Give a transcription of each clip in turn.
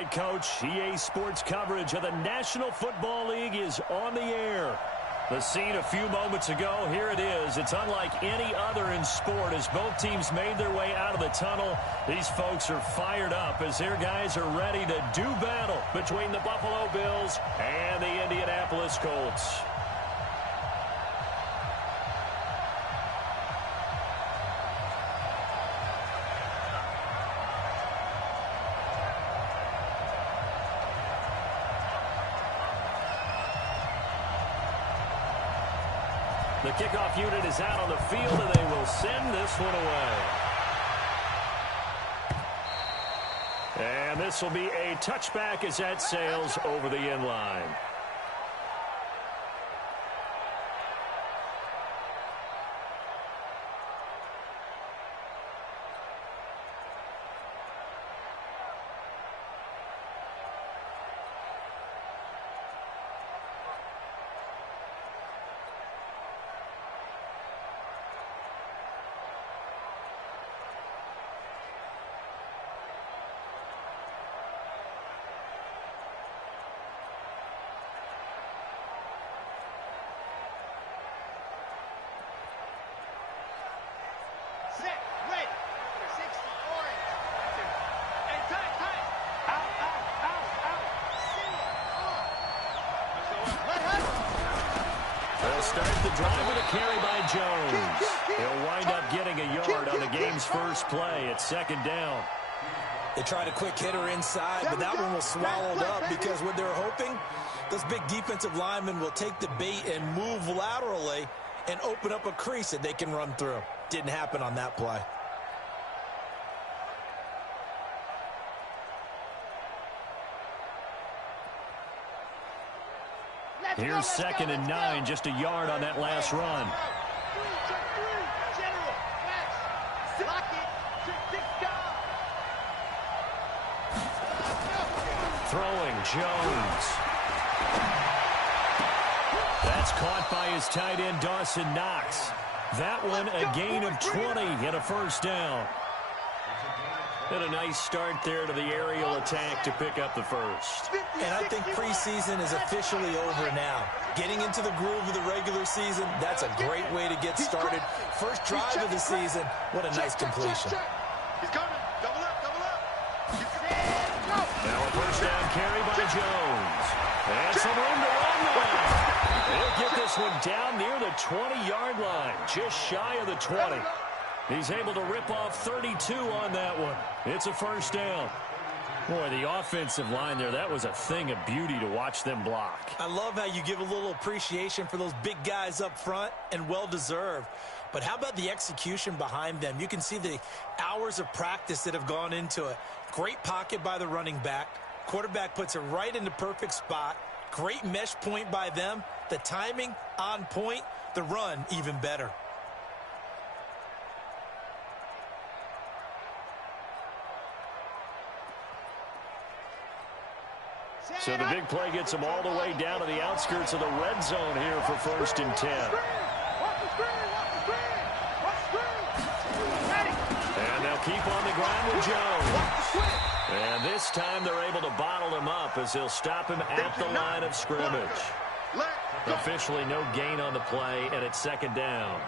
right, Coach. EA Sports coverage of the National Football League is on the air. The scene a few moments ago, here it is. It's unlike any other in sport as both teams made their way out of the tunnel. These folks are fired up as their guys are ready to do battle between the Buffalo Bills and the Indianapolis Colts. The kickoff unit is out on the field, and they will send this one away. And this will be a touchback as that sails over the end line. Start the drive with a carry by Jones. He'll wind up getting a yard on the game's first play at second down. They tried a quick hitter inside, but that one was swallowed up because what they're hoping, those big defensive linemen will take the bait and move laterally and open up a crease that they can run through. Didn't happen on that play. Here's 2nd and 9, just a yard on that last run. Throwing Jones. That's caught by his tight end, Dawson Knox. That one a gain of 20 and a first down. And a nice start there to the aerial attack to pick up the first. And I think preseason is officially over now. Getting into the groove of the regular season, that's a great way to get started. First drive of the season, what a nice completion. He's coming. Double up, double up. Now a first down carry by Jones. And some room to run there. He'll get this one down near the 20-yard line, just shy of the 20. He's able to rip off 32 on that one. It's a first down. Boy, the offensive line there, that was a thing of beauty to watch them block. I love how you give a little appreciation for those big guys up front, and well-deserved. But how about the execution behind them? You can see the hours of practice that have gone into it. Great pocket by the running back. Quarterback puts it right in the perfect spot. Great mesh point by them. The timing on point. The run even better. So the big play gets them all the way down to the outskirts of the red zone here for 1st and 10. And they'll keep on the ground with Jones. And this time they're able to bottle him up as they'll stop him at the line of scrimmage. Officially no gain on the play, and it's 2nd down.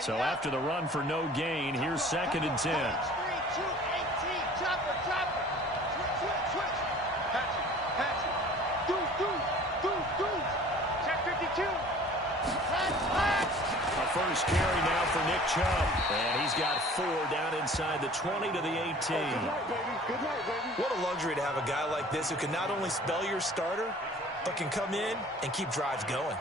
So after the run for no gain, here's 2nd and 10. A first carry now for Nick Chubb. And he's got 4 down inside the 20 to the 18. What a luxury to have a guy like this who can not only spell your starter, but can come in and keep drives going.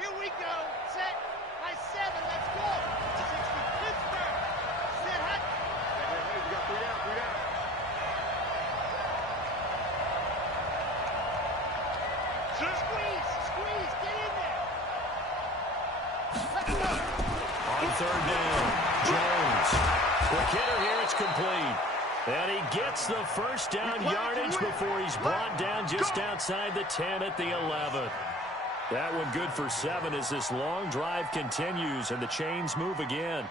Here we go. Set. By 7, let's go. 60, Pittsburgh. Set hot. Hey, we got 3 down, 3 down. Squeeze, get in there. Let's go. On third down, Jones. The hitter here, it's complete. And he gets the first down yardage before he's brought down just outside the 10 at the 11. That one good for 7 as this long drive continues and the chains move again.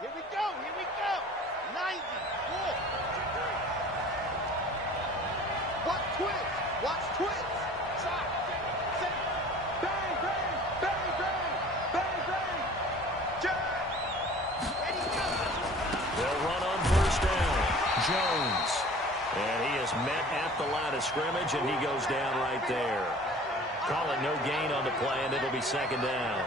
Here we go. 90, pull. Watch twist. Side, set, bang, bang, bang, bang, bang, bang. Jab. Ready, go. They'll run on first down. Jones. And he is met at the line of scrimmage, and he goes down right there. Call it no gain on the play, and it'll be second down.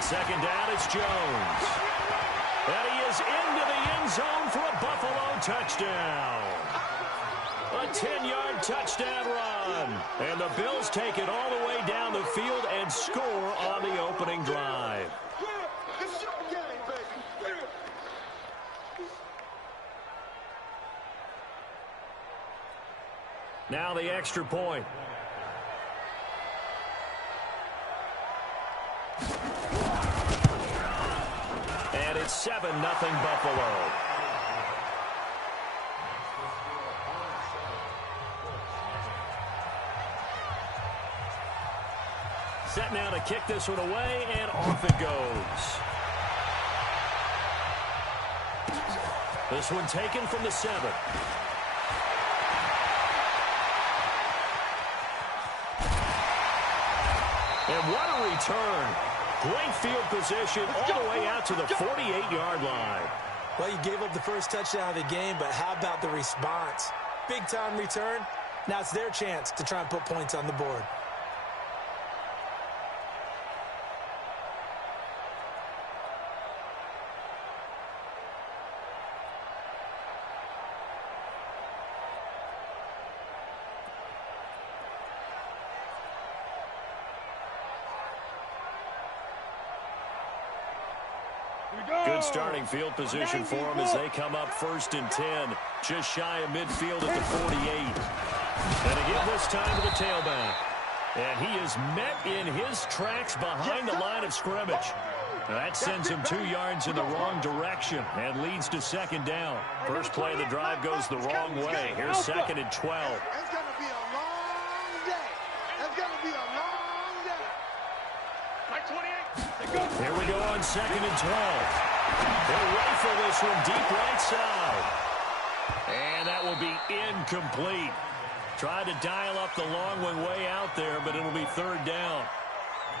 Second down, it's Jones. And he is into the end zone for a Buffalo touchdown. A 10-yard touchdown run. And the Bills take it all the way down the field and score on the opening drive. Now the extra point. And it's 7-0 Buffalo. Set now to kick this one away, and off it goes. This one taken from the 7. And what a return. Great field position all the way out to the 48-yard line. Well, you gave up the first touchdown of the game, but how about the response? Big-time return. Now it's their chance to try and put points on the board. Good starting field position for them as they come up 1st and 10. Just shy of midfield at the 48. And again this time to the tailback. And he is met in his tracks behind the line of scrimmage. That sends him 2 yards in the wrong direction and leads to second down. First play of the drive goes the wrong way. Here's 2nd and 12. It's going to be a long day. It's going to be a long day. Like 28. Here we go on 2nd and 12. They'll rifle this one deep right side. And that will be incomplete. Tried to dial up the long one way out there, but it'll be 3rd down.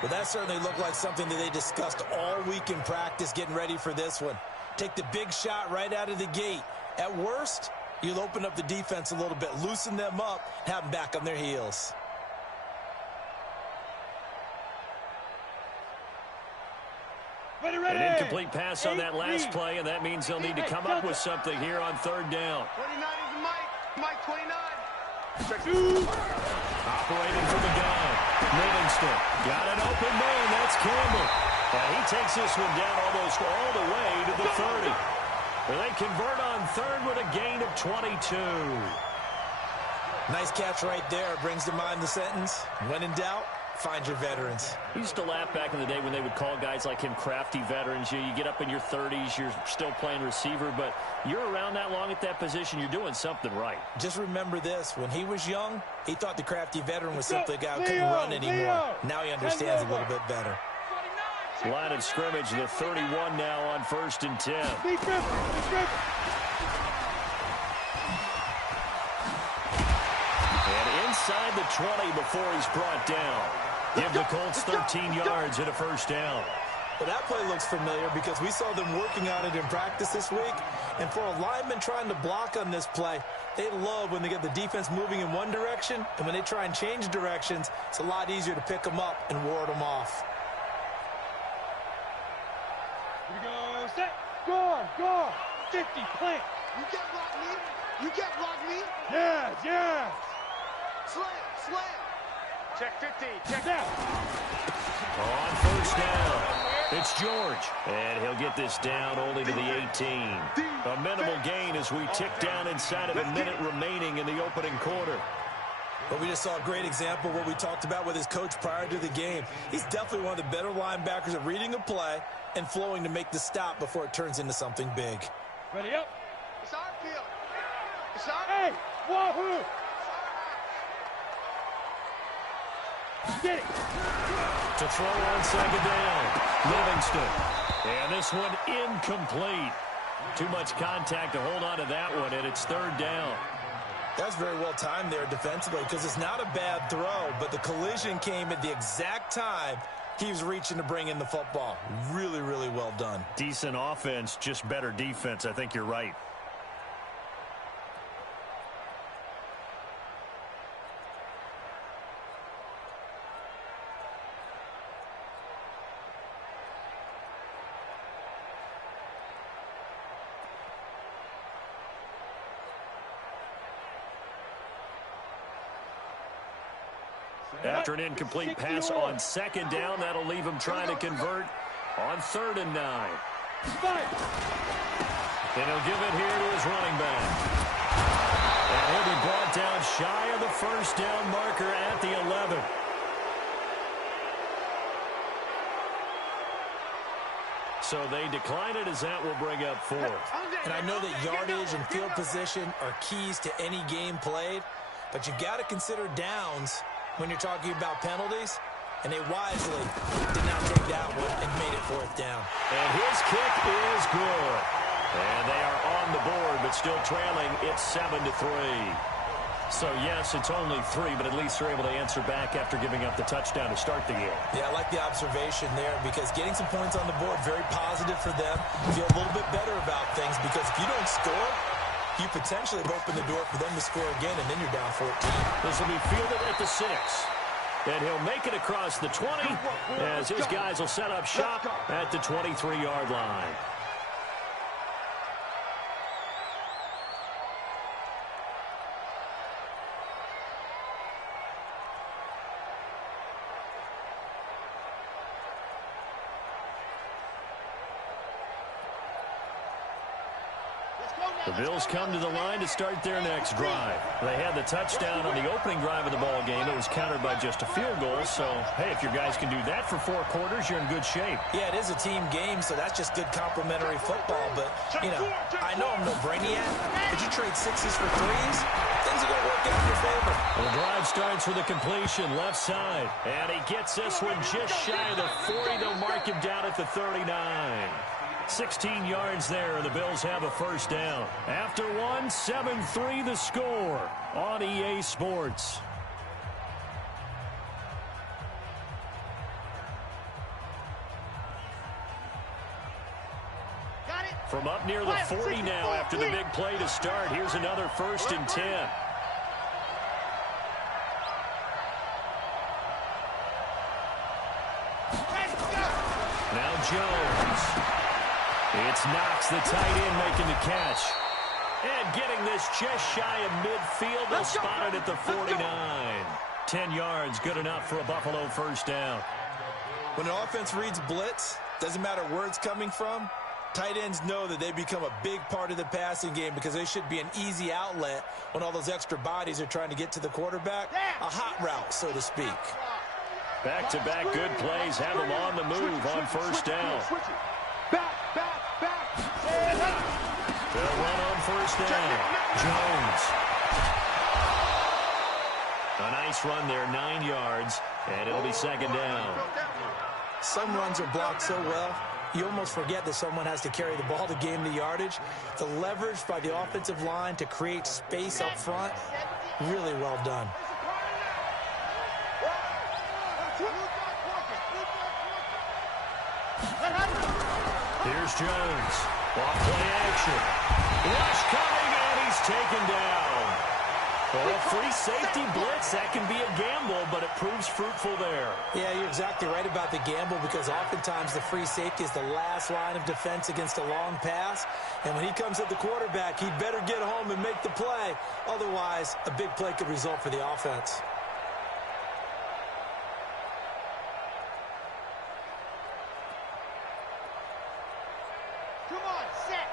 Well, that certainly looked like something that they discussed all week in practice getting ready for this one. Take the big shot right out of the gate. At worst, you'll open up the defense a little bit, loosen them up, have them back on their heels. An incomplete pass on that last play, and that means they'll need to come up with something here on 3rd down. 29 is Mike 29. Operating from the gun. Livingston got an open man. That's Campbell. And he takes this one down almost all the way to the 30. Where they convert on 3rd with a gain of 22. Nice catch right there. Brings to mind the sentence, when in doubt, find your veterans. We used to laugh back in the day when they would call guys like him crafty veterans. You get up in your 30s, you're still playing receiver, but you're around that long at that position, you're doing something right. Just remember this. When he was young, he thought the crafty veteran was simply a guy who couldn't run anymore. Now he understands a little bit better. Line of scrimmage, the 31 now on 1st and 10. And inside the 20 before he's brought down. Give the Colts 13 yards and a first down. Well, that play looks familiar because we saw them working on it in practice this week. And for a lineman trying to block on this play, they love when they get the defense moving in one direction. And when they try and change directions, it's a lot easier to pick them up and ward them off. Here we go. Set. Guard. 50. Plant. You can't block me. You can't block me. Yes. Slam. Check 50. Check that. On first down, it's George. And he'll get this down only to the 18. A minimal gain as we tick down inside of a minute remaining in the opening quarter. But we just saw a great example of what we talked about with his coach prior to the game. He's definitely one of the better linebackers at reading a play and flowing to make the stop before it turns into something big. Ready up. It's our field. It's our. Hey, wahoo! Get it. To throw on second down, Livingston. And this one incomplete. Too much contact to hold on to that one, and it's 3rd down. That's very well timed there defensively because it's not a bad throw, but the collision came at the exact time he was reaching to bring in the football. Really, really well done. Decent offense, just better defense. I think you're right. After an incomplete pass on second down, that'll leave him trying to convert on 3rd and 9. And he'll give it here to his running back. And he'll be brought down shy of the first down marker at the 11. So they decline it as that will bring up 4. And I know that yardage and field position are keys to any game played, but you've got to consider downs when you're talking about penalties, and they wisely did not take that one and made it 4th down. And his kick is good. And they are on the board, but still trailing. It's 7-3. So, yes, it's only 3, but at least they're able to answer back after giving up the touchdown to start the game. Yeah, I like the observation there because getting some points on the board, very positive for them. Feel a little bit better about things because if you don't score, you potentially have opened the door for them to score again, and then you're down 14. This will be fielded at the 6. And he'll make it across the 20 as his guys will set up shop at the 23-yard line. The Bills come to the line to start their next drive. They had the touchdown on the opening drive of the ball game. It was countered by just a field goal. So, hey, if your guys can do that for 4 quarters, you're in good shape. Yeah, it is a team game, so that's just good complementary football. But, you know, I know I'm no brainiac. Did you trade 6s for 3s? Things are going to work out in your favor. The drive starts with a completion left side. And he gets this one just shy of the 40. They'll mark him down at the 39. 16 yards there, and the Bills have a first down. After one, 7-3 the score on EA Sports. From up near the 40 now after the big play to start. Here's another 1st and 10. Now Jones. It's Knox, the tight end, making the catch. And getting this just shy of midfield. They'll spot it at the 49. 10 yards, good enough for a Buffalo first down. When an offense reads blitz, doesn't matter where it's coming from, tight ends know that they become a big part of the passing game because they should be an easy outlet when all those extra bodies are trying to get to the quarterback. A hot route, so to speak. Back-to-back good plays have them on the move on first down. Back. They'll run on first down. Jones. A nice run there, 9 yards, and it'll be second down. Some runs are blocked so well, you almost forget that someone has to carry the ball to gain the yardage. The leverage by the offensive line to create space up front, really well done. Here's Jones. Off play action. Rush coming, and he's taken down. Well, a free safety blitz, that can be a gamble, but it proves fruitful there. Yeah, you're exactly right about the gamble, because oftentimes the free safety is the last line of defense against a long pass. And when he comes at the quarterback, he'd better get home and make the play. Otherwise, a big play could result for the offense. Come on, set.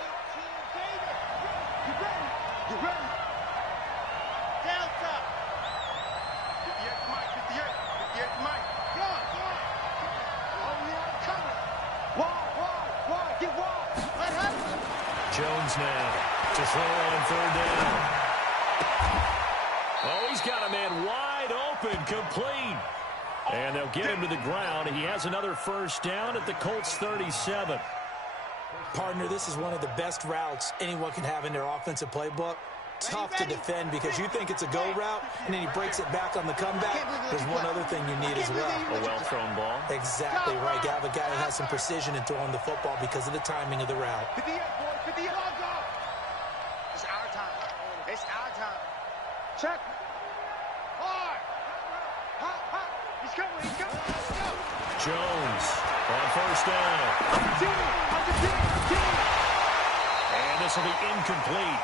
18, David. You ready? Delta. 58 Mike, 58 Mike. Go on. Oh, yeah, coming. Wide. Get wide. Let happen. Jones now to throw on third down. Oh, he's got a man wide open, complete. And they'll get him to the ground. He has another first down at the Colts 37. Partner, this is one of the best routes anyone can have in their offensive playbook. Tough to defend because you think it's a go route, and then he breaks it back on the comeback. There's one other thing you need as well. A well-thrown ball. Exactly right. You have a guy who has some precision in throwing the football because of the timing of the route. 58, boy. 58. Go. It's our time. Check. Hard. Hot. He's coming. Let's go. Jones on first down. And this will be incomplete.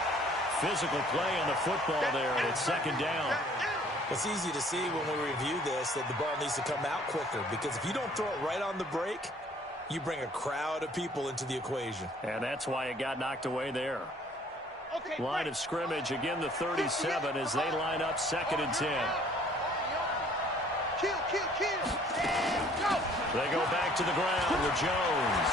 Physical play on the football there, and it's second down. It's easy to see when we review this that the ball needs to come out quicker, because if you don't throw it right on the break, you bring a crowd of people into the equation. And that's why it got knocked away there. Okay, Line of scrimmage, again the 37 as they line up second and 10. Kill. Go. They go back to the ground with Jones.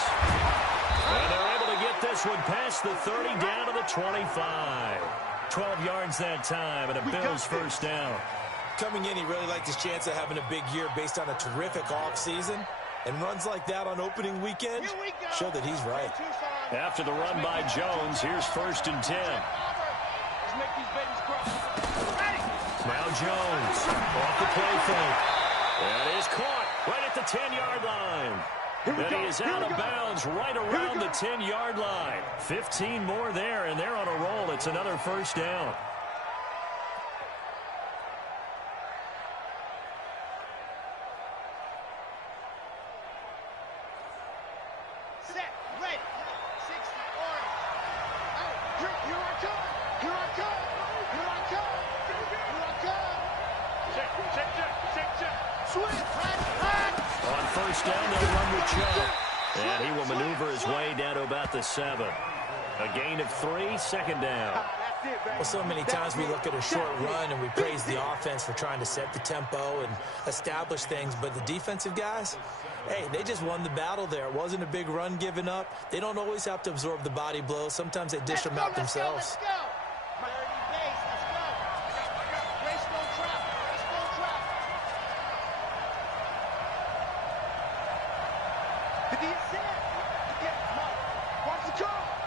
And they're able to get this one past the 30 down to the 25. 12 yards that time, and a Bills first down. Coming in, he really liked his chance of having a big year based on a terrific offseason. And runs like that on opening weekend show that he's right. After the run by Jones, here's first and 10. Now Jones off the play fake. That is caught right at the 10-yard line. And he is out of bounds right around the 10-yard line. 15 more there, and they're on a roll. It's another first down. Set, ready. 60, orange. Oh, here I come. Check. Swing. On first down, they'll run with Chubb. And he will maneuver his way down to about the 7. A gain of 3, second down. Well, so many times we look at a short run and we praise the offense for trying to set the tempo and establish things, but the defensive guys, hey, they just won the battle there. It wasn't a big run given up. They don't always have to absorb the body blows. Sometimes they dish them out themselves. Let's go. Race no trap.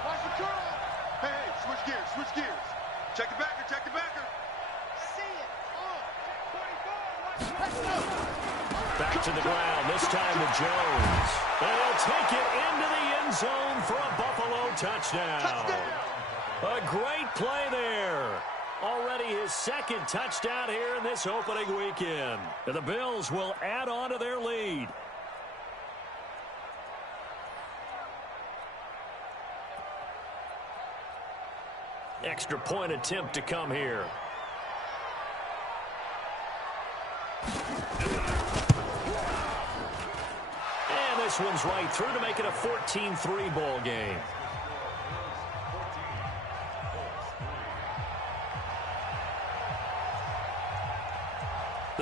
Watch the curl. Hey, switch gears. Check the backer. See it. Let's go. Back to the ground, this time with Jones. And he'll take it into the end zone for a Buffalo touchdown. A great play there. Already his second touchdown here in this opening weekend. And the Bills will add on to their lead. Extra point attempt to come here. And this one's right through to make it a 14-3 ball game.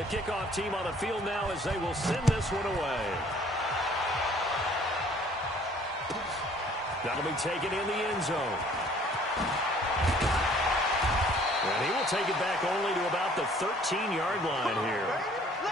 The kickoff team on the field now as they will send this one away. That'll be taken in the end zone. And he will take it back only to about the 13-yard line here.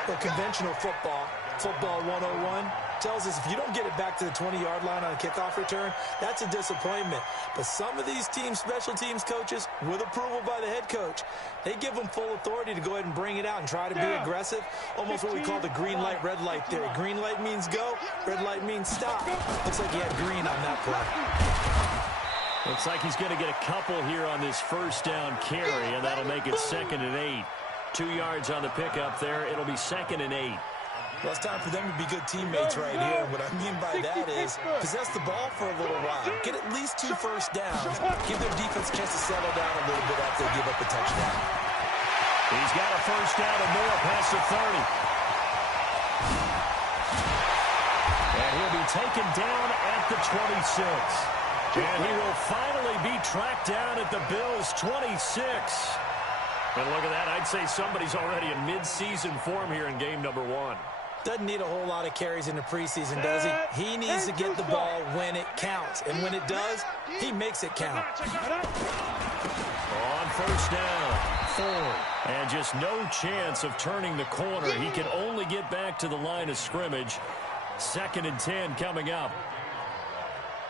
Well, conventional football 101, tells us if you don't get it back to the 20-yard line on a kickoff return, that's a disappointment. But some of these teams, special teams coaches, with approval by the head coach, they give them full authority to go ahead and bring it out and try to be aggressive. Almost what we call the green light, red light theory. Green light means go, red light means stop. Looks like he had green on that play. Looks like he's going to get a couple here on this first down carry, and that'll make it 2nd and 8. 2 yards on the pickup there. It'll be 2nd and 8. Well, it's time for them to be good teammates right here. What I mean by that is possess the ball for a little while. Get at least 2 first downs. Give their defense a chance to settle down a little bit after they give up a touchdown. He's got a first down and more past the 30. And he'll be taken down at the 26. And he will finally be tracked down at the Bills' 26. And look at that. I'd say somebody's already in mid-season form here in game number 1. Doesn't need a whole lot of carries in the preseason, does he? He needs to get the ball when it counts. And when it does, he makes it count. On first down, 4. And just no chance of turning the corner. He can only get back to the line of scrimmage. 2nd and 10 coming up.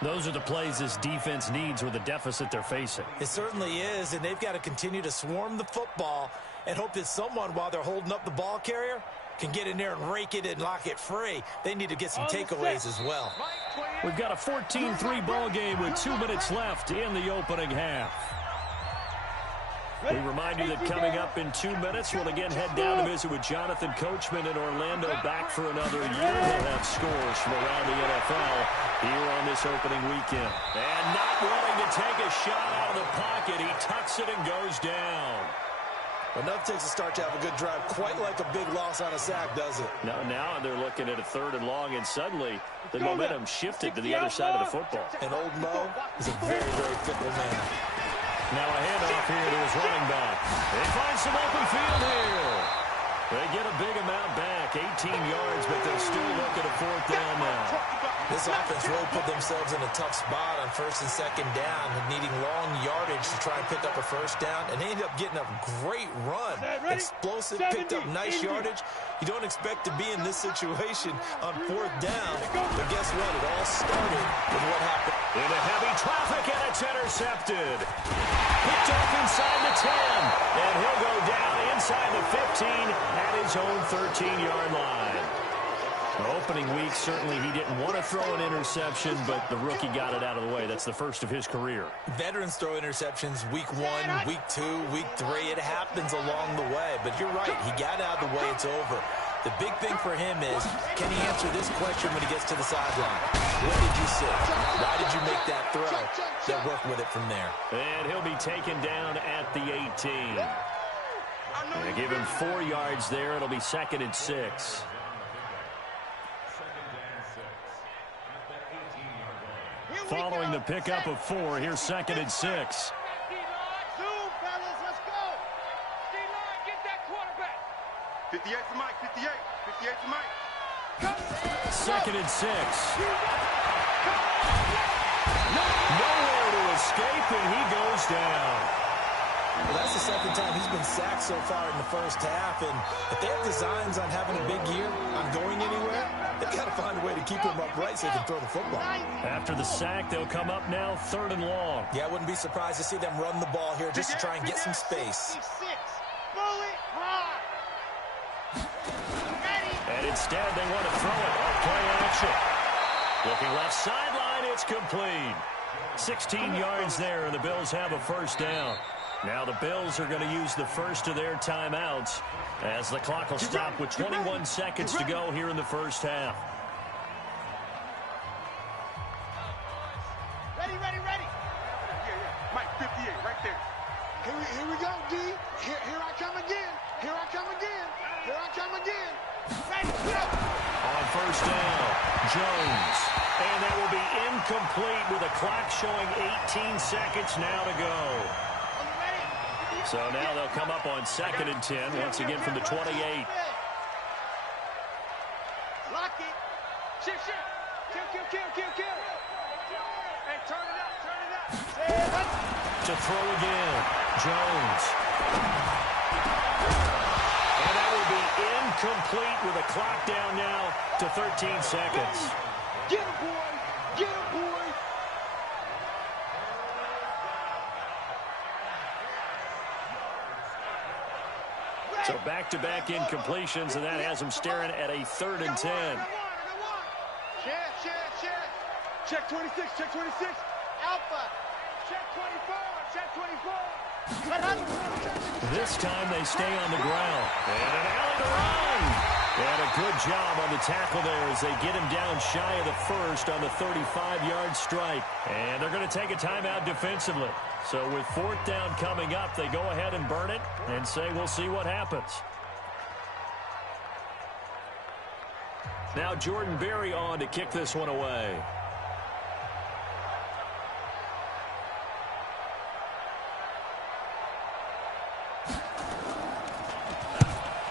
Those are the plays this defense needs with the deficit they're facing. It certainly is, and they've got to continue to swarm the football and hope that someone, while they're holding up the ball carrier, can get in there and rake it and lock it free. They need to get some takeaways as well. We've got a 14-3 ball game with 2 minutes left in the opening half. We remind you that coming up in 2 minutes, we'll again head down to visit with Jonathan Coachman in Orlando, back for another year. He'll have scores from around the NFL here on this opening weekend. And not wanting to take a shot out of the pocket, he tucks it and goes down. Enough takes a start to have a good drive, quite like a big loss on a sack, does it? Now they're looking at a 3rd and long, and suddenly the momentum shifted to the other side of the football. And old Mo is a very, very fickle man. Now a handoff here to his running back. They find some open field here. They get a big amount back, 18 yards, but they'll still look at a 4th down now. This offense really put themselves in a tough spot on 1st and 2nd down, needing long yardage to try and pick up a first down, and they ended up getting a great run. Explosive, picked up nice yardage. You don't expect to be in this situation on 4th down, but guess what? It all started with what happened. Into heavy traffic, and it's intercepted. Picked off inside the 10, and he'll go down inside the 15 at his own 13-yard line. Opening week, certainly he didn't want to throw an interception, but the rookie got it out of the way. That's the first of his career. Veterans throw interceptions week 1, week 2, week 3. It happens along the way, but you're right. He got out of the way. It's over. The big thing for him is, can he answer this question when he gets to the sideline? What did you see? Why did you make that throw? They'll work with it from there. And he'll be taken down at the 18. They give him 4 yards there. It'll be 2nd and 6. Following the pickup of 4, here's 2nd and 6. 58 for Mike, 58. 58 for Mike. 2nd and 6. Nowhere to escape, and he goes down. Well, that's the 2nd time he's been sacked so far in the first half, and if they have designs on having a big year, on going anywhere, they've got to find a way to keep him upright so he can throw the football. After the sack, they'll come up now 3rd and long. Yeah, I wouldn't be surprised to see them run the ball here just to try and get some space. And instead, they want to throw it. Play action. Looking left sideline, it's complete. 16 yards there, and the Bills have a first down. Now the Bills are going to use the first of their timeouts as the clock will stop with 21 seconds to go here in the first half. Ready. Yeah. Mike, 58, right there. Here we go, D. Here I come again. Here I come again. Ready, go. On first down, Jones. And that will be incomplete with a clock showing 18 seconds now to go. So now they'll come up on 2nd and 10, once again from the 28. Lock it. Shift. Kill. And turn it up. To throw again. Jones. And that will be incomplete with a clock down now to 13 seconds. Get him, boy. So back-to-back incompletions, and that has them staring at a 3rd and 10. Check 26. Alpha. Check 24. This time they stay on the ground. And an alley to run. And a good job on the tackle there as they get him down shy of the first on the 35-yard strike. And they're going to take a timeout defensively. So with 4th down coming up, they go ahead and burn it and say we'll see what happens. Now Jordan Berry on to kick this one away.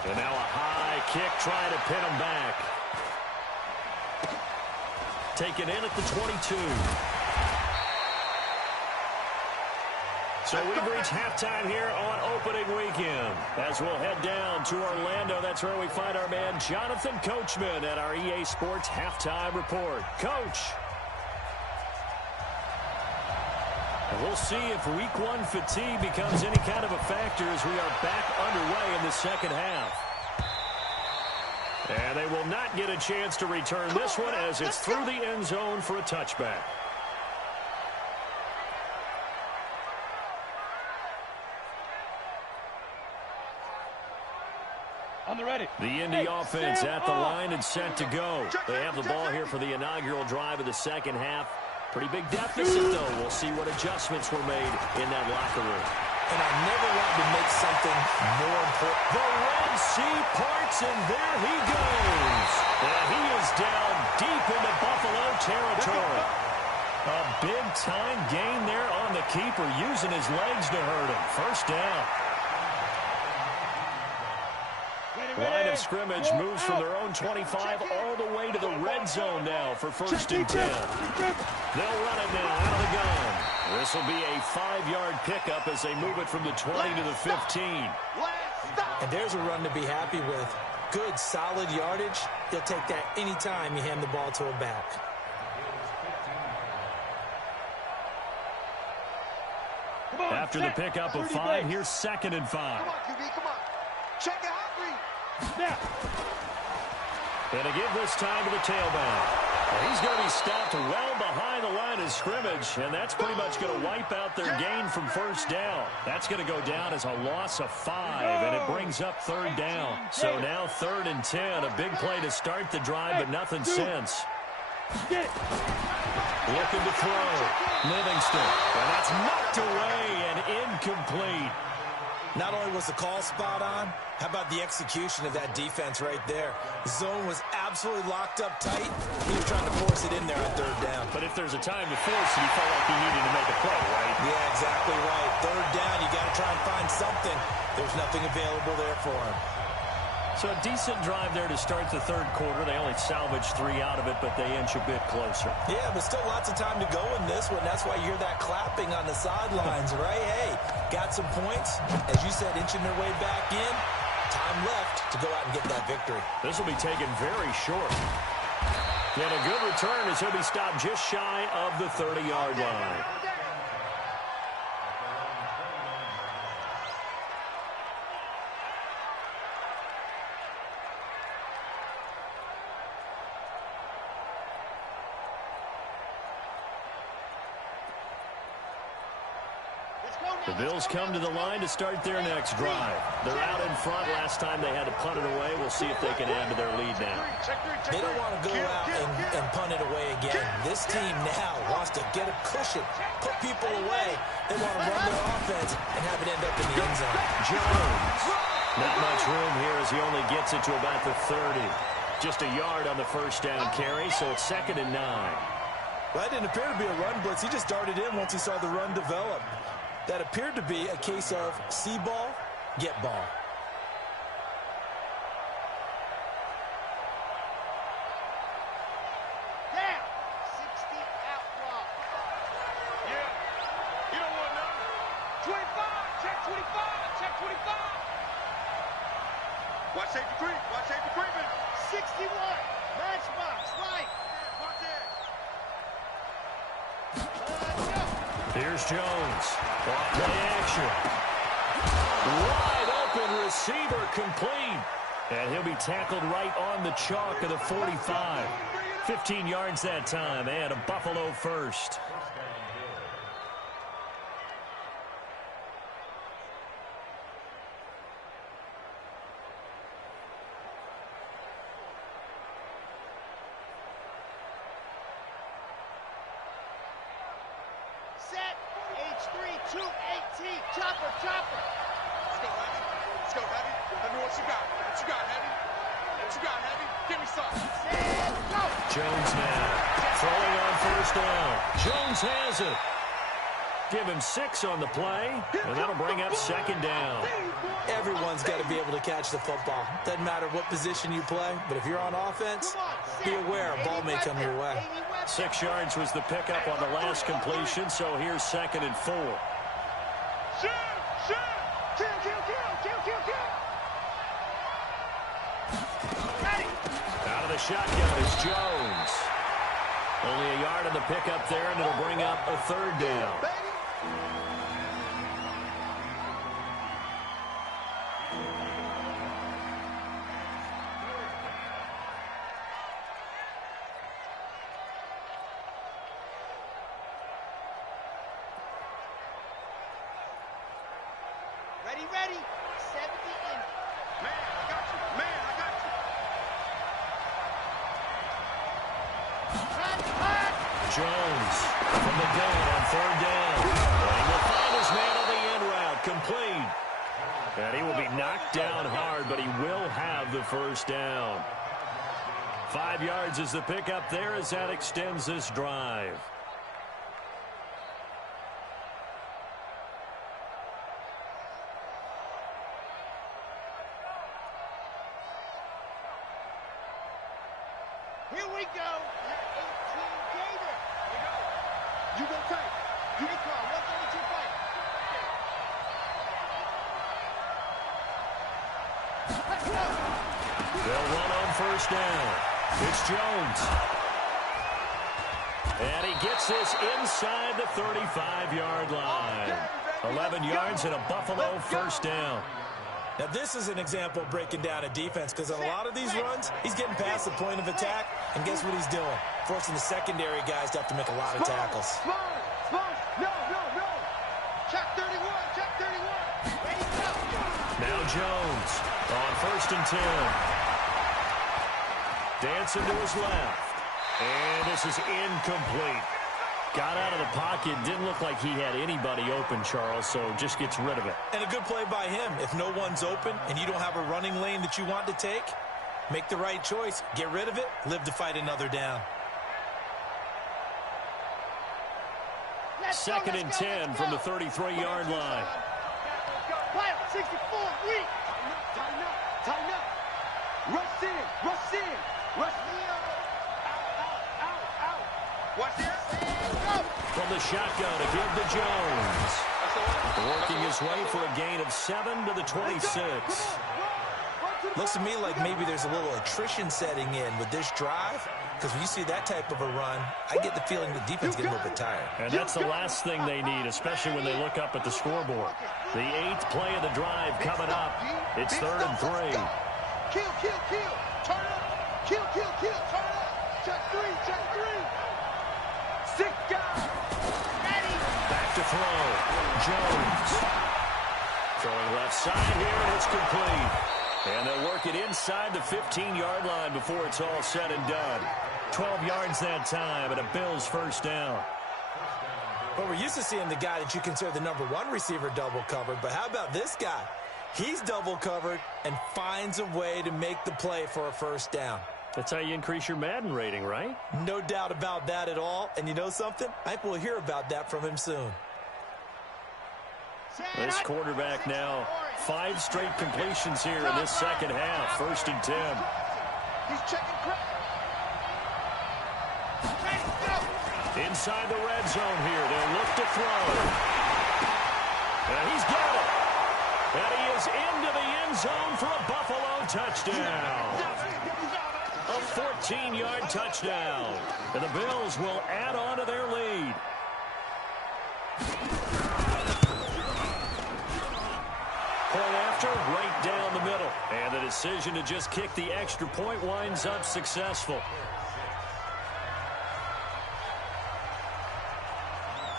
And now a high kick trying to pin him back. Taken in at the 22. So we've reached halftime here on opening weekend. As we'll head down to Orlando, that's where we find our man Jonathan Coachman at our EA Sports Halftime Report. Coach. And we'll see if Week 1 fatigue becomes any kind of a factor as we are back underway in the second half. And they will not get a chance to return this one as it's through the end zone for a touchback. On the ready. The Indy offense at the line and set to go. They have the ball here for the inaugural drive of the second half. Pretty big deficit, though. We'll see what adjustments were made in that locker room. And I never wanted to make something more important. The Red Sea parts, and there he goes. And he is down deep into Buffalo territory. A big-time gain there on the keeper, using his legs to hurt him. First down. Line of scrimmage moves from their own 25 all the way to the red zone now for 1st and 10. They'll run it now out of the gun. This will be a 5-yard pickup as they move it from the 20 to the 15. And there's a run to be happy with. Good, solid yardage. They'll take that anytime you hand the ball to a back. After the pickup of 5, here's 2nd and 5. Come on, QB, come on. Check it out, and to give this time to the tailback. He's going to be stopped well behind the line of scrimmage, and that's pretty much going to wipe out their gain from 1st down. That's going to go down as a loss of 5, and it brings up 3rd down. So now 3rd and 10, a big play to start the drive, but nothing since. Looking to throw. Livingston, and that's knocked away and incomplete. Not only was the call spot on, how about the execution of that defense right there? The zone was absolutely locked up tight. He was trying to force it in there on 3rd down. But if there's a time to force it, he felt like he needed to make a play, right? Yeah, exactly right. 3rd down, you got to try and find something. There's nothing available there for him. So a decent drive there to start the 3rd quarter. They only salvaged 3 out of it, but they inch a bit closer. Yeah, but still lots of time to go in this one. That's why you hear that clapping on the sidelines, right? Hey, got some points. As you said, inching their way back in. Time left to go out and get that victory. This will be taken very short. And a good return as he'll be stopped just shy of the 30-yard line. The Bills come to the line to start their next drive. They're out in front. Last time they had to punt it away. We'll see if they can add to their lead now. They don't want to go out and punt it away again. This team now wants to get a cushion, put people away. They want to run their offense and have it end up in the end zone. Jones. Not much room here as he only gets it to about the 30. Just a yard on the 1st down carry, so it's 2nd and 9. Well, that didn't appear to be a run blitz. He just darted in once he saw the run develop. That appeared to be a case of see ball, get ball. Down. 60 outlaw. Yeah. You don't want none. 25. Check 25. Check 25. Watch safety creep. Watch safety creeping. 61. Matchbox. Right. Watch it. Here's Jones. Off play action. Wide open receiver complete. And he'll be tackled right on the chalk of the 45. 15 yards that time and a Buffalo first. Set. H3, 218. Chopper, chopper. Let's go, Heavy. Let's go, Heavy. Let me what you got. What you got, Heavy? What you got, Heavy? Give me some. Set, go. Jones now throwing on first down. Jones has it. Give him 6 on the play, and that'll bring up second down. Everyone's got to be able to catch the football. Doesn't matter what position you play, but if you're on offense, be aware a ball may come your way. 6 yards was the pickup on the last completion, so here's 2nd and 4. Shoot, shoot. Kill, kill, kill, kill, kill, kill. Ready. Out of the shotgun is Jones. Only a yard on the pickup there, and it'll bring up a 3rd down. Ready, ready. 70 in. Man, I got you. Man, I got you. Hot, hot. Jones from the gun on 3rd down. And he will find his man on the end route, complete. And he will be knocked down hard, but he will have the 1st down. 5 yards is the pickup there as that extends this drive. Here we go. 18 Gator. You go tight. You go call. 132 fight. Let's go. They'll run on 1st down. It's Jones. And he gets this inside the 35-yard line. 11 yards and a Buffalo 1st down. Now, this is an example of breaking down a defense because on a lot of these runs, he's getting past the point of attack, and guess what he's doing? Forcing the secondary guys to have to make a lot of tackles. Small. No. Check 31. Check 31. Ready, go. Now Jones on 1st and 10. Dancing to his left. And this is incomplete. Got out of the pocket. Didn't look like he had anybody open, Charles, so just gets rid of it. And a good play by him. If no one's open and you don't have a running lane that you want to take, make the right choice. Get rid of it. Live to fight another down. 2nd and 10 from the 33-yard line. Pilot 64, weak. Tighten up. Rush in. Out. Watch this. From the shotgun to give to Jones. Working his way for a gain of 7 to the 26. Looks to me like maybe there's a little attrition setting in with this drive, because when you see that type of a run, I get the feeling the defense getting a little bit tired. And that's the last thing they need, especially when they look up at the scoreboard. The 8th play of the drive coming up. It's 3rd and 3. Kill. Turn up. Kill. Turn up. Check 3. 6 guys. Ready. Back to throw. Jones. Throwing left side here, and it's complete. And they'll work it inside the 15-yard line before it's all said and done. 12 yards that time, and a Bills 1st down. Well, we're used to seeing the guy that you consider the #1 receiver double covered, but how about this guy? He's double covered and finds a way to make the play for a 1st down. That's how you increase your Madden rating, right? No doubt about that at all. And you know something? I think we'll hear about that from him soon. This quarterback now 5 straight completions here in this second half. 1st and 10. He's checking credit. Inside the red zone here. They'll look to throw. And he's got it. And he is into the end zone for a Buffalo touchdown. A 14-yard touchdown. And the Bills will add on to their lead. Point after, right down the middle. And the decision to just kick the extra point winds up successful.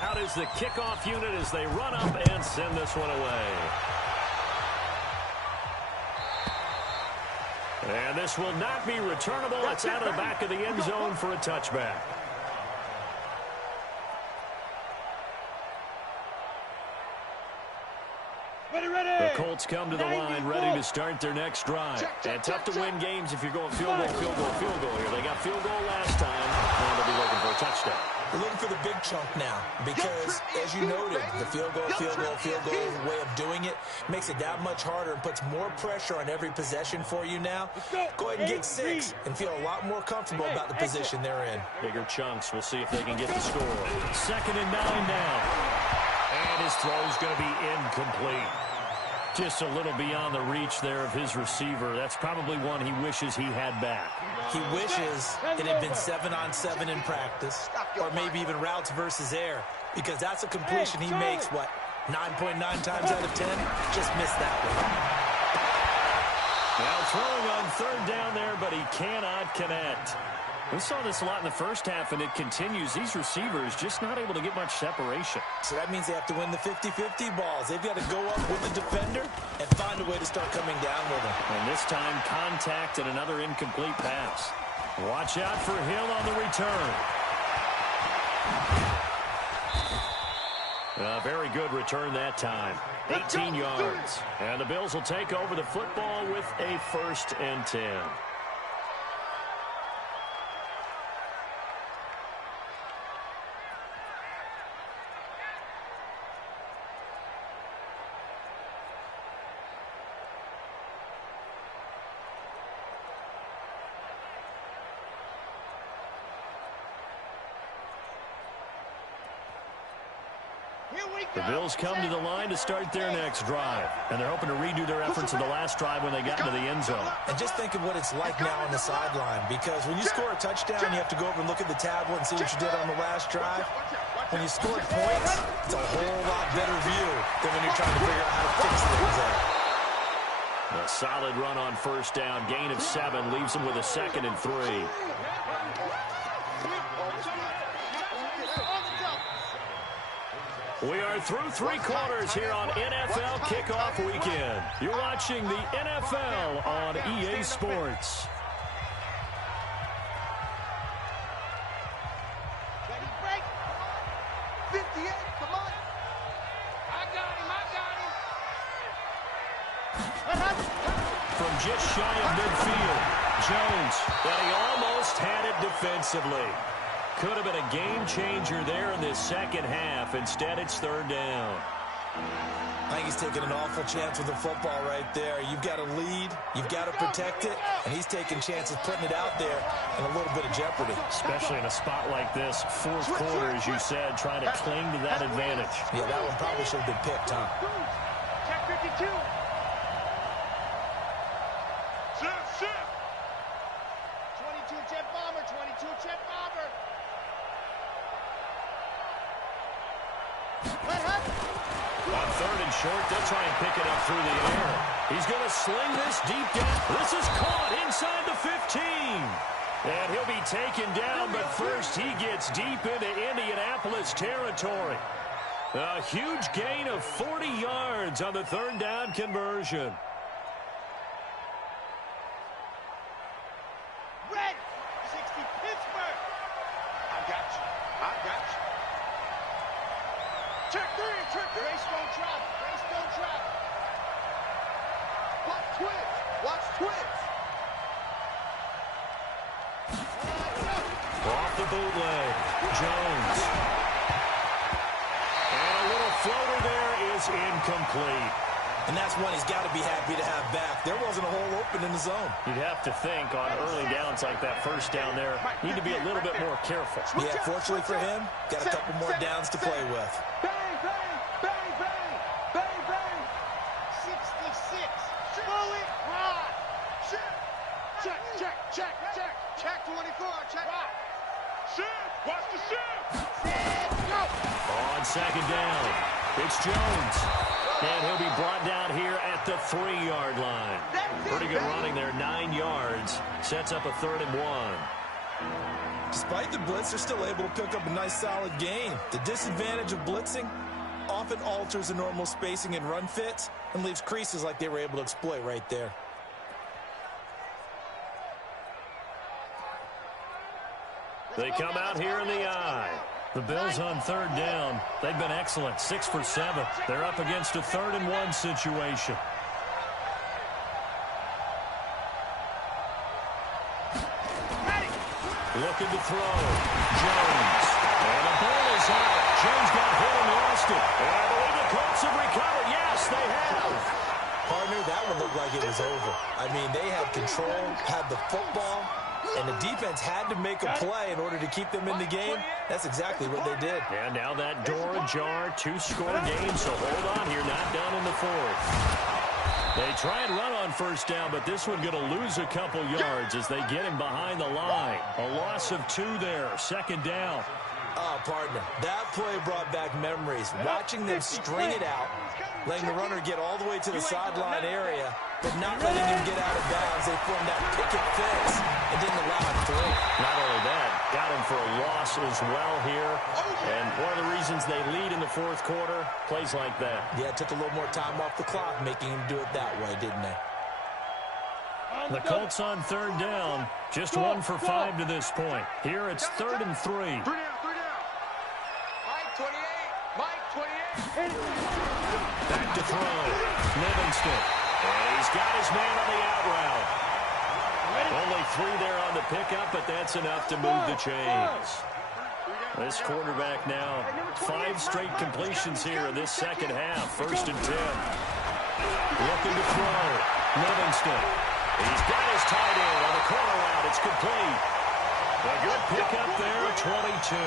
Out is the kickoff unit as they run up and send this one away. And this will not be returnable. It's out of the back of the end zone for a touchback. The Colts come to the line, ready to start their next drive. And tough to win games if you're going field goal here. They got field goal last time. Now they'll be looking for a touchdown. They're looking for the big chunk now because, as you noted, the field goal way of doing it makes it that much harder and puts more pressure on every possession for you now. Go ahead and get 6 and feel a lot more comfortable about the position they're in. Bigger chunks. We'll see if they can get the score. 2nd and 9 now. And his throw's going to be incomplete. Just a little beyond the reach there of his receiver. That's probably one he wishes he had back. He wishes it had been 7-on-7 in practice, or maybe even routes versus air, because that's a completion he makes, what, 9.9 times out of 10? Just missed that one. Now throwing on 3rd down there, but he cannot connect. We saw this a lot in the first half, and it continues. These receivers just not able to get much separation. So that means they have to win the 50-50 balls. They've got to go up with the defender and find a way to start coming down with him. And this time, contact and another incomplete pass. Watch out for Hill on the return. A very good return that time. 18 yards. And the Bills will take over the football with a 1st and 10. The Bills come to the line to start their next drive. And they're hoping to redo their efforts in the last drive when they got into the end zone. And just think of what it's like now on the sideline, because when you score a touchdown, you have to go over and look at the tablet and see what you did on the last drive. When you scored points, it's a whole lot better view than when you're trying to figure out how to fix things there. A solid run on 1st down. Gain of 7 leaves them with a 2nd and 3. We are through 3 quarters here on NFL Kickoff Weekend. You're watching the NFL on EA Sports. Ready, break. 58, come on. I got him. From just shy of midfield, Jones, and he almost had it defensively. Could have been a game changer there in this second half. Instead, it's 3rd down. I think he's taking an awful chance with the football right there. You've got to lead, you've got to protect it, and he's taking chances putting it out there in a little bit of jeopardy. Especially in a spot like this, 4th quarter, as you said, trying to cling to that advantage. Yeah, that one probably should have been picked, huh? Check 52. 22 jet bomber, 22 jet bomber. On 3rd and short, they'll try and pick it up through the air. He's going to sling this deep down. This is caught inside the 15. And he'll be taken down, but first he gets deep into Indianapolis territory. A huge gain of 40 yards on the 3rd down conversion. Red, 60 Pittsburgh. I got you. Check 3. Grace don't travel. Watch twins. Off the bootleg, Jones. And a little floater there is is incomplete. And that's one he's got to be happy to have back. There wasn't a hole open in the zone. You'd have to think on early downs like that first down there, need to be a little bit more careful. Yeah, fortunately for him, got a couple more downs to play with. Bang, bang, bang, bang, bang, bang. 66. Fully ride. Check, check, check, check. Check 24, check. Shift, watch the shift. Go. On second down, it's Jones. And he'll be brought down here at the 3-yard line. Pretty good running there, 9 yards. Sets up a 3rd and 1. Despite the blitz, they're still able to pick up a nice solid gain. The disadvantage of blitzing often alters the normal spacing and run fits and leaves creases like they were able to exploit right there. They come out here in the eye. The Bills on 3rd down. They've been excellent, 6 for 7. They're up against a 3rd and 1 situation. Looking to throw. Jones. And the ball is out. Jones got hit and lost it. And I believe the Colts have recovered. Yes, they have. Partner, that one looked like it was over. I mean, they had control, had the football, and the defense had to make a play in order to keep them in the game. That's exactly what they did. And now that door ajar, 2-score game, so hold on here, not done in the 4th. They try and run on 1st down, but this one going to lose a couple yards as they get him behind the line. A loss of 2 there, 2nd down. Oh, partner, that play brought back memories. Watching them string it out, letting the runner get all the way to the sideline area, but not letting him get out of bounds. They formed that picket fence and didn't allow him through. Not only that, got him for a loss as well here. And one of the reasons they lead in the 4th quarter, plays like that. Yeah, it took a little more time off the clock, making him do it that way, didn't they? The Colts on 3rd down, just 1 for 5 to this point. Here it's 3rd and 3. 3 down. Mike 28. Mike 28. Back to throw. Livingston. And he's got his man on the out route. Only 3 there on the pickup, but that's enough to move the chains. This quarterback now, 5 straight completions here in this 2nd half. 1st and 10. Looking to throw. Livingston. He's got his tight end on the corner route. It's complete. A good pickup there, 22.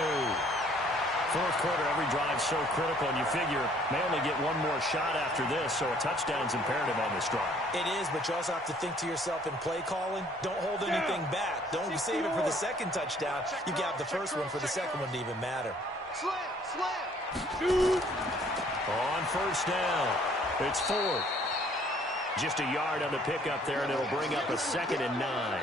4th quarter, every drive so critical, and you figure may only get 1 more shot after this, so a touchdown's imperative on this drive. It is, but you also have to think to yourself in play calling, don't hold anything back. Don't save it for the 2nd touchdown. You got the 1st one for the 2nd one to even matter. Slam. On 1st down, it's Ford. Just a yard on the pickup there, and it'll bring up a 2nd and 9.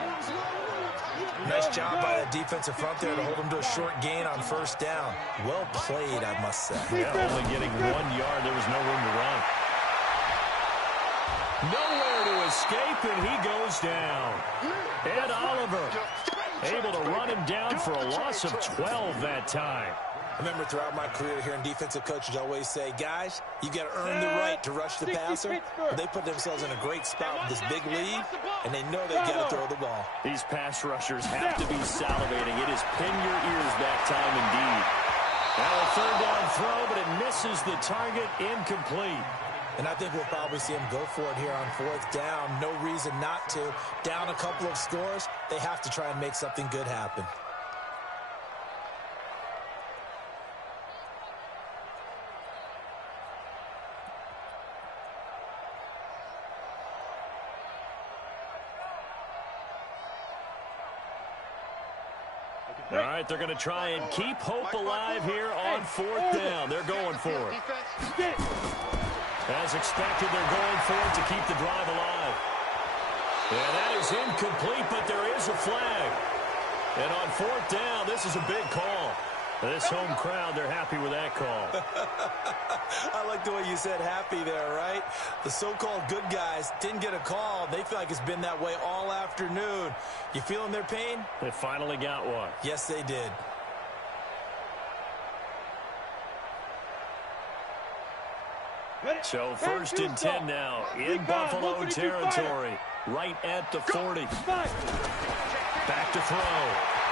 Nice job by the defensive front there to hold him to a short gain on 1st down. Well played, I must say. Yeah, only getting 1 yard. There was no room to run. Nowhere to escape, and he goes down. Ed Oliver able to run him down for a loss of 12 that time. I remember throughout my career hearing defensive coaches always say, guys, you got to earn the right to rush the passer. But they put themselves in a great spot with this big lead, and they know they got to throw the ball. These pass rushers have to be salivating. It is pin your ears that time indeed. Now a 3rd down throw, but it misses the target, incomplete. And I think we'll probably see him go for it here on 4th down. No reason not to. Down a couple of scores, they have to try and make something good happen. All right, they're going to try and keep hope alive here on 4th down. They're going for it. As expected, they're going for it to keep the drive alive. And that is incomplete, but there is a flag. And on 4th down, this is a big call. This home crowd, they're happy with that call. I like the way you said happy there, right? The so-called good guys didn't get a call. They feel like it's been that way all afternoon. You feeling their pain? They finally got one. Yes, they did. So 1st and 10 now in Buffalo territory, right at the 40. Back to throw.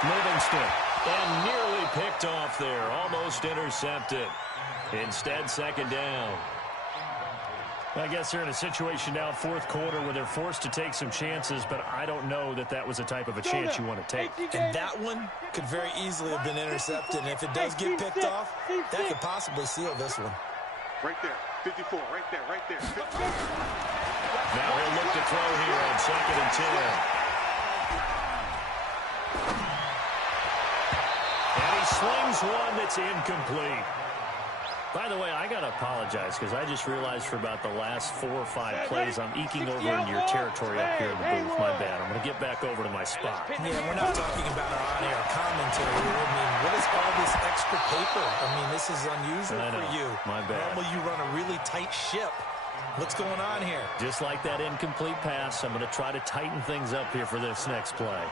Livingston. And nearly picked off there. Almost intercepted. Instead, 2nd down. I guess they're in a situation now, fourth quarter, where they're forced to take some chances, but I don't know that that was the type of a chance you want to take. And that one could very easily have been intercepted. And if it does get picked off, that could possibly seal this one. Right there, 54, right there, right there. 54. Now he'll look to throw here on 2nd and 10. And he slings one that's incomplete. By the way, I got to apologize because I just realized for about the last 4 or 5 plays I'm eking over in your territory up here in the booth. My bad. I'm going to get back over to my spot. Yeah, we're not talking about our on-air commentary. I mean, what is all this extra paper? I mean, this is unusual for you. My bad. Normally you run a really tight ship. What's going on here? Just like that incomplete pass, I'm going to try to tighten things up here for this next play.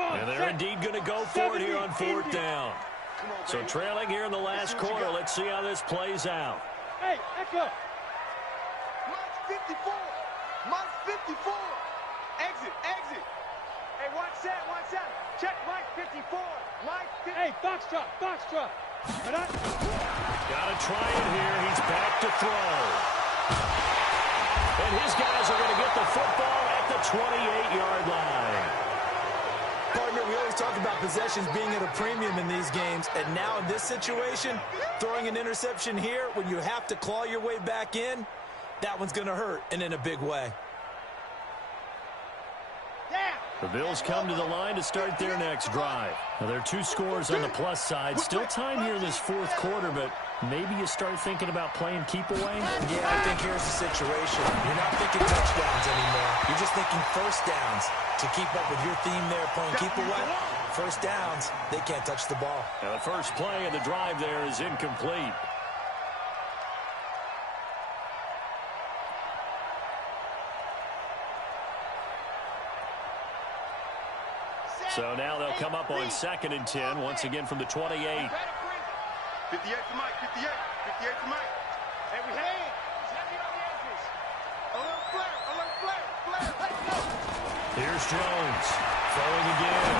And they're indeed going to go for it here on 4th down. So trailing here in the last quarter. Let's see how this plays out. Hey, echo. Mike's 54. Mike's 54. Exit, exit. Hey, watch that, watch that. Check Mike 54. Mike 54. Hey, box drop, box drop. Got to try it here. He's back to throw. And his guys are going to get the football at the 28-yard line. Partner, we always talk about possessions being at a premium in these games, and now in this situation, throwing an interception here when you have to claw your way back in, that one's going to hurt, and in a big way. The Bills come to the line to start their next drive. Now, there are 2 scores on the plus side. Still time here in this 4th quarter, but maybe you start thinking about playing keep away? Yeah, I think here's the situation. You're not thinking touchdowns anymore. You're just thinking first downs. To keep up with your theme there, playing keep away, first downs, they can't touch the ball. Now, the first play of the drive there is incomplete. So now they'll come up on 2nd and 10, once again from the 28. 58 to Mike, 58. 58 to Mike. Hey, we have he's heavy on the edges. A little flare, let's go. Here's Jones, throwing again.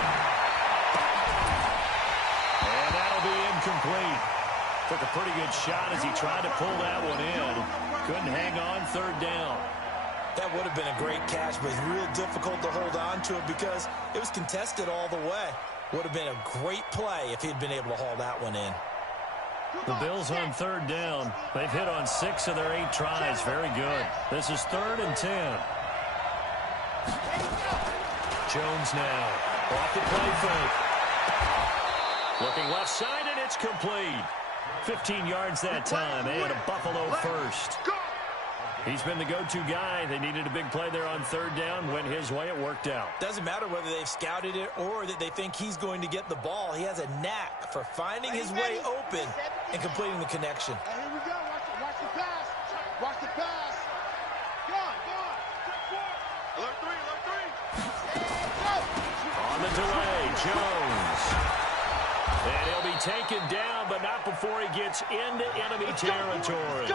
And that'll be incomplete. Took a pretty good shot as he tried to pull that one in. Couldn't hang on, 3rd down. That would have been a great catch, but it's real difficult to hold on to it because it was contested all the way. Would have been a great play if he'd been able to haul that one in. The Bills on 3rd down. They've hit on 6 of their 8 tries. Very good. This is 3rd and 10. Jones now off the play fake. Looking left side, and it's complete. 15 yards that time, and a Buffalo first. He's been the go-to guy. They needed a big play there on 3rd down. Went his way. It worked out. Doesn't matter whether they've scouted it or that they think he's going to get the ball. He has a knack for finding his way open and completing the connection. Here we go. Watch the pass. Watch the pass. Go on. Alert 3. On the delay, Jones. And he'll be taken down, but not before he gets into enemy territory.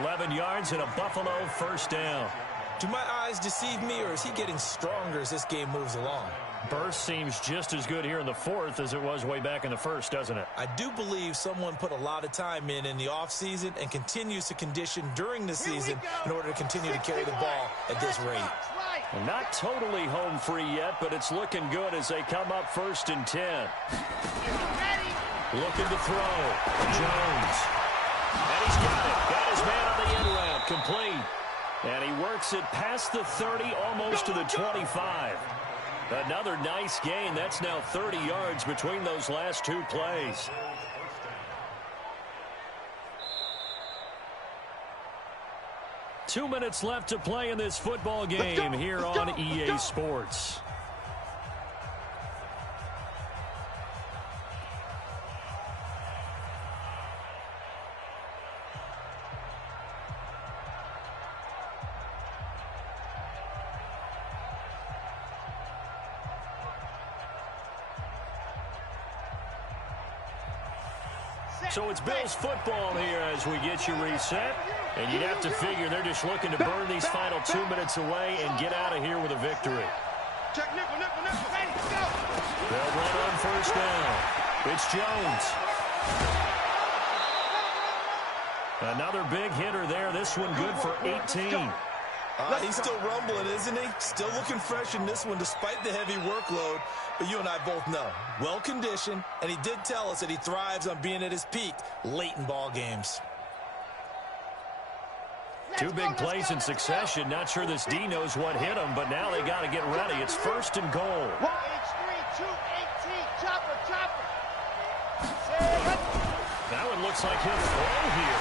11 yards and a Buffalo first down. Do my eyes deceive me, or is he getting stronger as this game moves along? Burst seems just as good here in the 4th as it was way back in the 1st, doesn't it? I do believe someone put a lot of time in the offseason and continues to condition during the season in order to continue to carry the ball at this rate. Well, not totally home free yet, but it's looking good as they come up 1st and 10. Looking to throw. Jones. And he's got it. Got his man on the end route. Complete. And he works it past the 30, almost to the 25. Another nice gain. That's now 30 yards between those last 2 plays. Two minutes left to play in this football game here on EA Sports. So it's Bills football here as we get you reset. And you'd have to figure they're just looking to burn these final 2 minutes away and get out of here with a victory. Check nickel. Ready, go. They'll run on 1st down. It's Jones. Another big hitter there. This one good for 18. He's still rumbling, isn't he? Still looking fresh in this one despite the heavy workload. But you and I both know, well-conditioned, and he did tell us that he thrives on being at his peak late in ball games. Two big plays in succession. Not sure this D knows what hit him, but now they got to get ready. It's first and goal. 1-3, 2-18, chopper, chopper. That one looks like he'll throw here.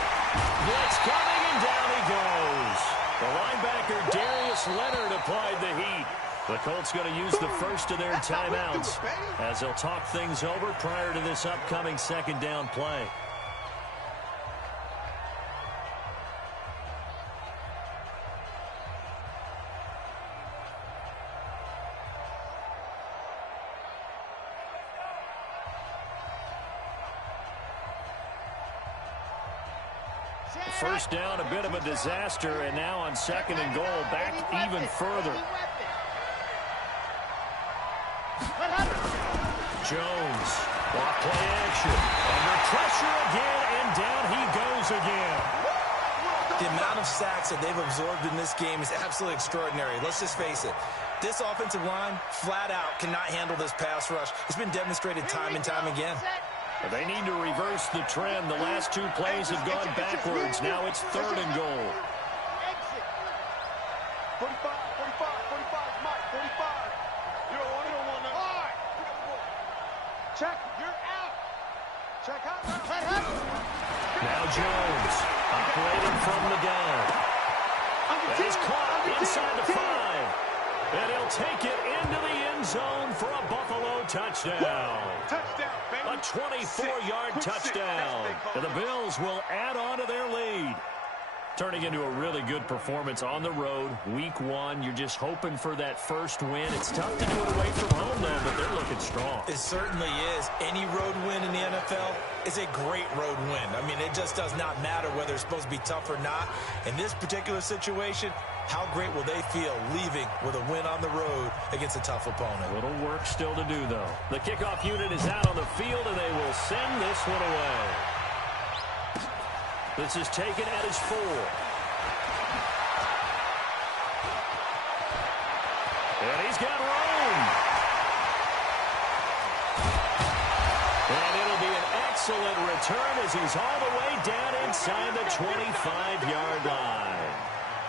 Blitz coming, and down he goes. The linebacker, Darius Leonard, applied the heat. The Colts going to use the first of their timeouts as they'll talk things over prior to this upcoming second down play. First down, a bit of a disaster, and now on second and goal, back even further. Jones, off play action, under pressure again, and down he goes again. The amount of sacks that they've absorbed in this game is absolutely extraordinary. Let's just face it. This offensive line, flat out, cannot handle this pass rush. It's been demonstrated time and time again. They need to reverse the trend. The last two plays have gone backwards. Now it's third and goal. Exit. 45, 45, Mike, 45. You don't want that. All right. Check, you're out. Check out. Now Jones, operating from the gun. That is caught inside the 5. And he'll take it into the end zone for a Buffalo touchdown. Touchdown, baby. A 24-yard touchdown. And the Bills will add on to their lead. Turning into a really good performance on the road. Week 1, you're just hoping for that first win. It's tough to do it away from home, though, but they're looking strong. It certainly is. Any road win in the NFL is a great road win. I mean, it just does not matter whether it's supposed to be tough or not. In this particular situation, how great will they feel leaving with a win on the road against a tough opponent? A little work still to do, though. The kickoff unit is out on the field, and they will send this one away. This is taken at his 4. And he's got room. And it'll be an excellent return as he's all the way down inside the 25-yard line.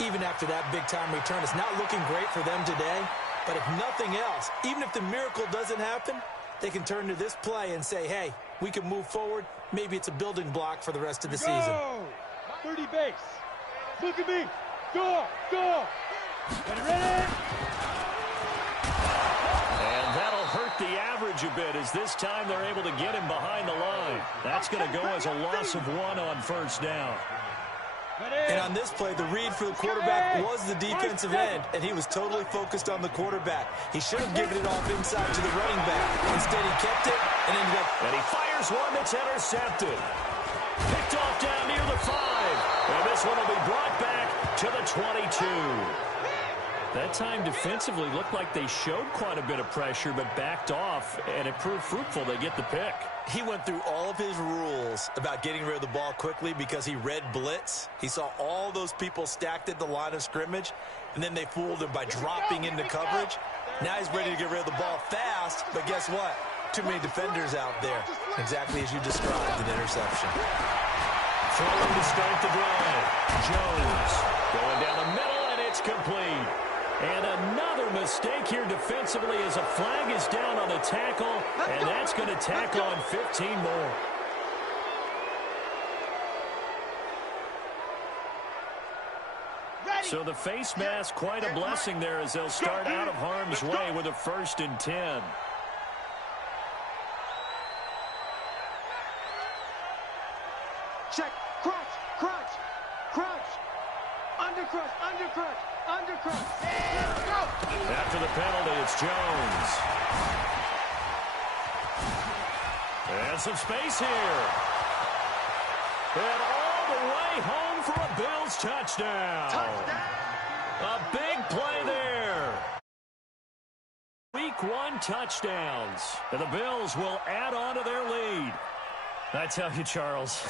Even after that big-time return, it's not looking great for them today. But if nothing else, even if the miracle doesn't happen, they can turn to this play and say, hey, we can move forward. Maybe it's a building block for the rest of the season. 30 base. Look at me. Go, go. Ready? And that'll hurt the average a bit as this time they're able to get him behind the line. That's going to go as a loss of 1 on first down. And on this play, the read for the quarterback was the defensive end, and he was totally focused on the quarterback. He should have given it off inside to the running back. Instead, he kept it and ended up... And he fires one that's intercepted. Picked off down near the 5. And this one will be brought back to the 22. That time defensively looked like they showed quite a bit of pressure, but backed off, and it proved fruitful. They get the pick. He went through all of his rules about getting rid of the ball quickly because he read blitz. He saw all those people stacked at the line of scrimmage, and then they fooled him by dropping into coverage. Now he's ready to get rid of the ball fast, but guess what? Too many defenders out there. Exactly as you described, an interception. Throwing to start the drive. Jones going down the middle, and it's complete. And another mistake here defensively as a flag is down on the tackle, and that's going to tack on 15 more. So the face mask, quite a blessing there as they'll start out of harm's way with a 1st and 10. Check, crunch, crunch, crunch, undercrunch, undercrunch, undercrunch. After the penalty, it's Jones. And some space here. And all the way home for a Bills touchdown. A big play there. Week 1 touchdowns. And the Bills will add on to their lead. I tell you, Charles,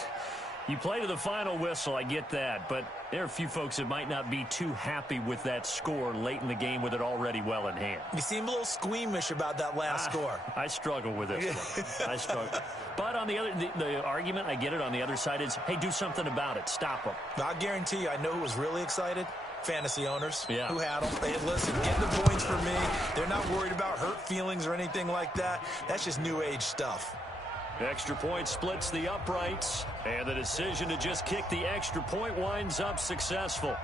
you play to the final whistle, I get that, but there are a few folks that might not be too happy with that score late in the game with it already well in hand. You seem a little squeamish about that last score. I struggle with this one. I struggle. But on the argument, I get it, on the other side is, hey, do something about it. Stop them. I guarantee you, I know who was really excited. Fantasy owners who had them. Hey, listen, get the points for me. They're not worried about hurt feelings or anything like that. That's just new age stuff. Extra point splits the uprights, and the decision to just kick the extra point winds up successful.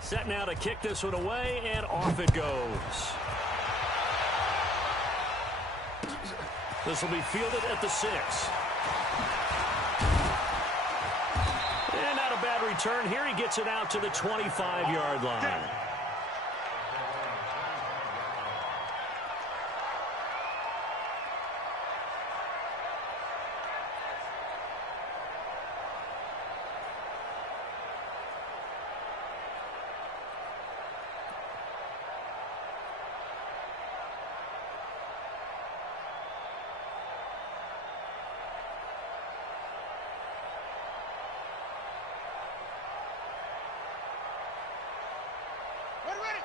Set now to kick this one away, and off it goes. This will be fielded at the 6. And not a bad return here. He gets it out to the 25-yard line.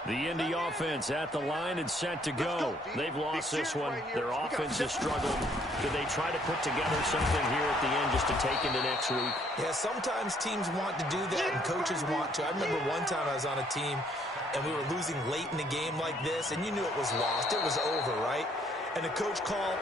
The Indy offense at the line and set to go. They've lost this one. Their offense has struggled. Do they try to put together something here at the end just to take into next week? Yeah, sometimes teams want to do that and coaches want to. I remember one time I was on a team and we were losing late in the game like this, and you knew it was lost. It was over, right? And the coach called